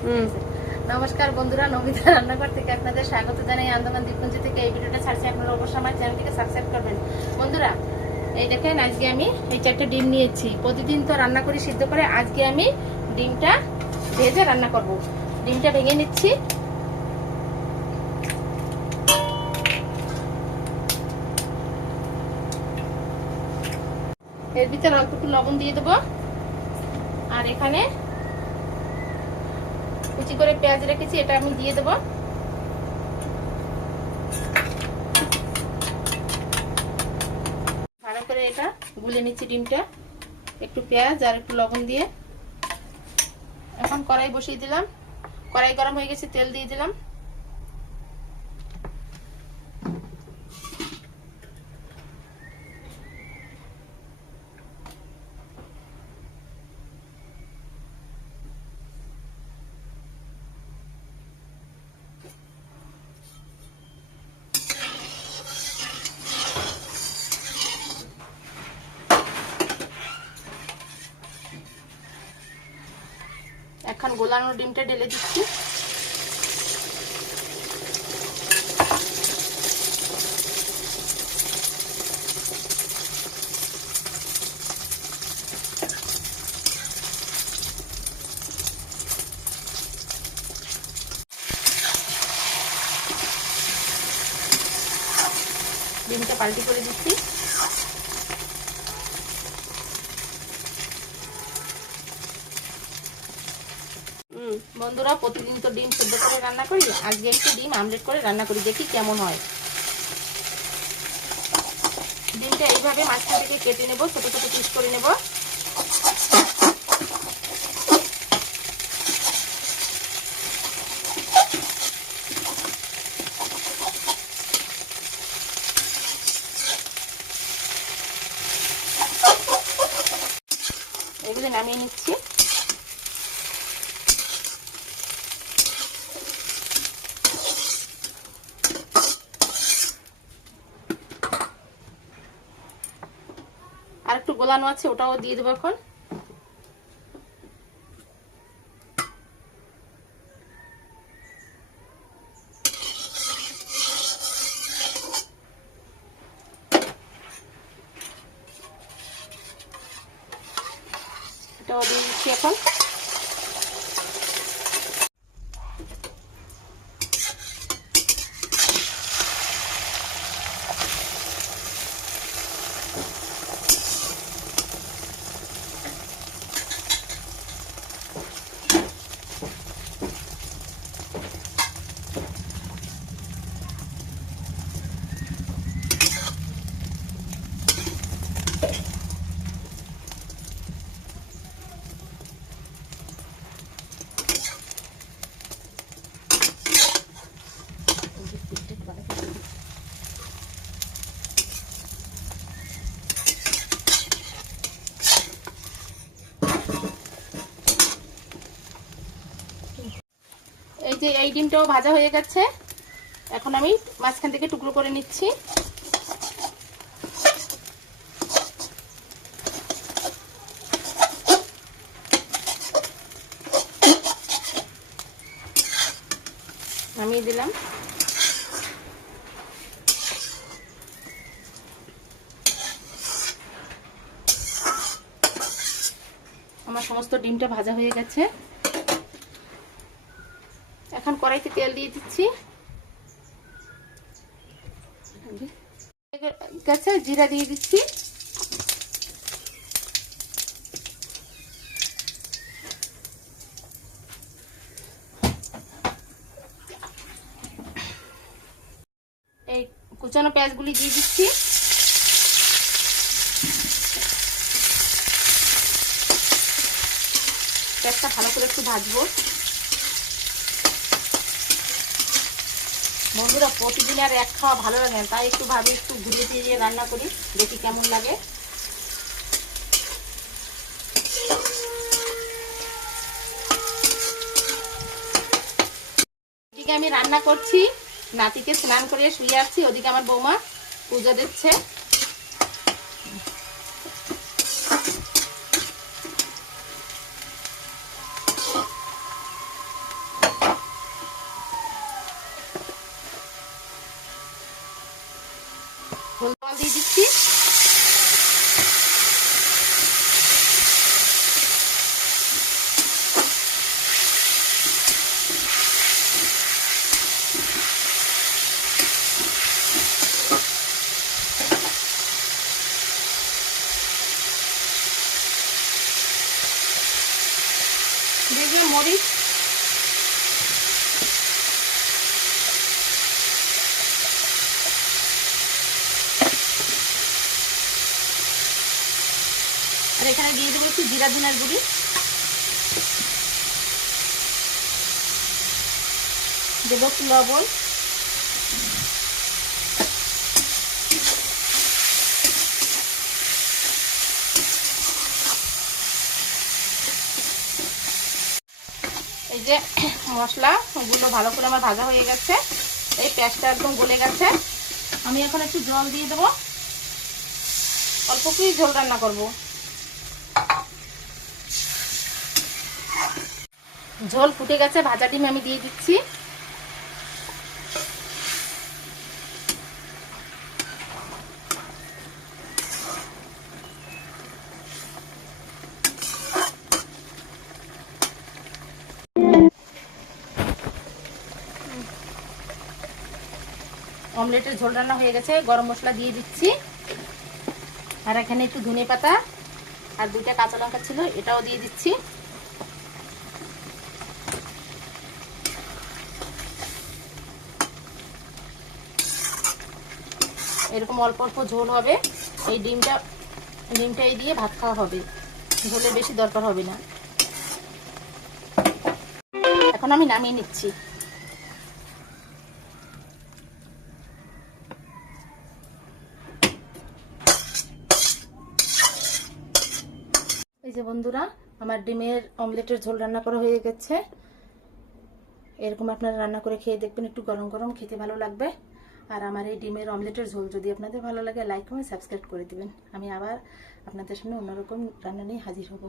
নমস্কার বন্ধুরা, নমিতা রান্নাঘর থেকে আপনাদের স্বাগত জানাই। আন্দামান দ্বীপপুঞ্জ থেকে এই ভিডিওটা ছাড়ছি, আপনারা অবশ্যই আমার চ্যানেলটিকে সাবস্ক্রাইব করবেন। বন্ধুরা, এই দেখেন আজকে আমি এই 4টা ডিম নিয়েছি। প্রতিদিন তো রান্না করি সিদ্ধ করে, আজকে আমি ডিমটা ভেজে রান্না করব। ডিমটা ভেঙে নিচ্ছি। এর ভিতরে অল্প একটু লবণ দিয়ে দেবো, আর এখানে কুচি করে পেঁয়াজ রেখেছি, এটা আমি দিয়ে দেবো। ভালো করে এটা গুলে নিচ্ছি ডিমটা, একটু পেঁয়াজ আর একটু লবণ দিয়ে। এখন কড়াই বসিয়ে দিলাম, কড়াই গরম হয়ে গেছে, তেল দিয়ে দিলাম। এখন গোলানো ডিমটা ঢেলে দিচ্ছি। ডিমটা পাল্টি করে দিচ্ছি। বন্ধুরা, প্রতিদিন তো ডিম সেদ্ধ করে রান্না করি, আজকে একটু ডিম আমলেট করে রান্না করি, দেখি কেমন হয়। ডিমটা এইভাবে মাঝখান থেকে কেটে নেব, ছোট ছোট পিস করে নেব। এগুলো নামিয়ে নিচ্ছি। আর একটু গোলানো আছে, ওটাও দিয়ে দেবো এখন। এটাও দিয়ে দিচ্ছি এখন। এই যে এই ডিমটাও ভাজা হয়ে গেছে, এখন আমি মাঝখান থেকে টুকরো করে নিচ্ছি। নামিয়ে দিলাম। আমার সমস্ত ডিমটা ভাজা হয়ে গেছে। এখন কড়াইতে তেল দিয়ে দিচ্ছি, গেছে জিরা দিয়ে দিচ্ছি। এই কুচানো পেঁয়াজগুলি দিয়ে দিচ্ছি। পেঁয়াজটা ভালো করে একটু ভাজবো। বন্ধুরা, প্রতিদিন আর এক খাওয়া ভালো লাগে না, তাই একটু ভাবি একটু ঘুরিয়ে ফিরিয়ে রান্না করি, দেখি কেমন লাগে। এদিকে আমি রান্না করছি, নাতিকে স্নান করিয়ে শুয়ে আসছি, ওদিকে আমার বৌমা পুজো দিচ্ছে। দিচ্ছি জিরা ধনিয়ার গুঁড়ি, দেবো একটু লবণ, এই যে মশলাগুলো ভালো করে আমার ভাজা হয়ে গেছে, এই পেঁয়াজটা একদম গলে গেছে। আমি এখন একটু জল দিয়ে দেবো, অল্প করে ঝোল রান্না করব। ঝোল ফুটে গেছে, ভাজা ডিম আমি দিয়ে দিচ্ছি। অমলেটের ঝোল রান্না হয়ে গেছে, গরম মশলা দিয়ে দিচ্ছি। আর এখানে একটু ধনে পাতা আর 2টা কাঁচা লঙ্কা ছিল, এটাও দিয়ে দিচ্ছি। এরকম অল্প অল্প ঝোল হবে, এই ডিমটা এই দিয়ে ভাত খাওয়া হবে, ঝোলের বেশি দরকার হবে না। এখন আমি নামিয়ে নিচ্ছি। এই যে বন্ধুরা, আমার ডিমের অমলেটের ঝোল রান্না করা হয়ে গেছে। এরকম আপনারা রান্না করে খেয়ে দেখবেন, একটু গরম গরম খেতে ভালো লাগবে। আর আমার এই ডিমের অমলেটের ঝোল যদি আপনাদের ভালো লাগে, লাইক কমেন্ট সাবস্ক্রাইব করে দিবেন। আমি আবার আপনাদের সামনে অন্যরকম রান্না নিয়ে হাজির হব।